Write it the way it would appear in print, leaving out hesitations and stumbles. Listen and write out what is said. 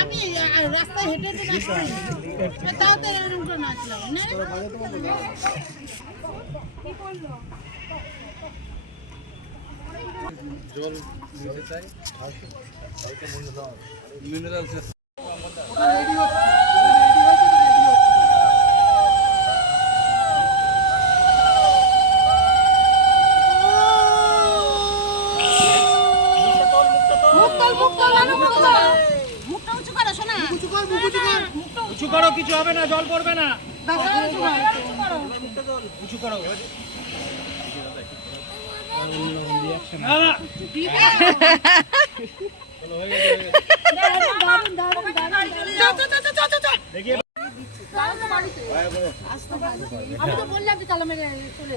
আমি রাস্তায় হেঁটে হেঁটে তাও তো এরকম করে নাচলাম না জল দিতে চাই মিনারেল উঁচু করো, কিছু হবে না, জল পড়বে না। উঁচু করো। আমি তো বললাম যে তালা মেরে চলে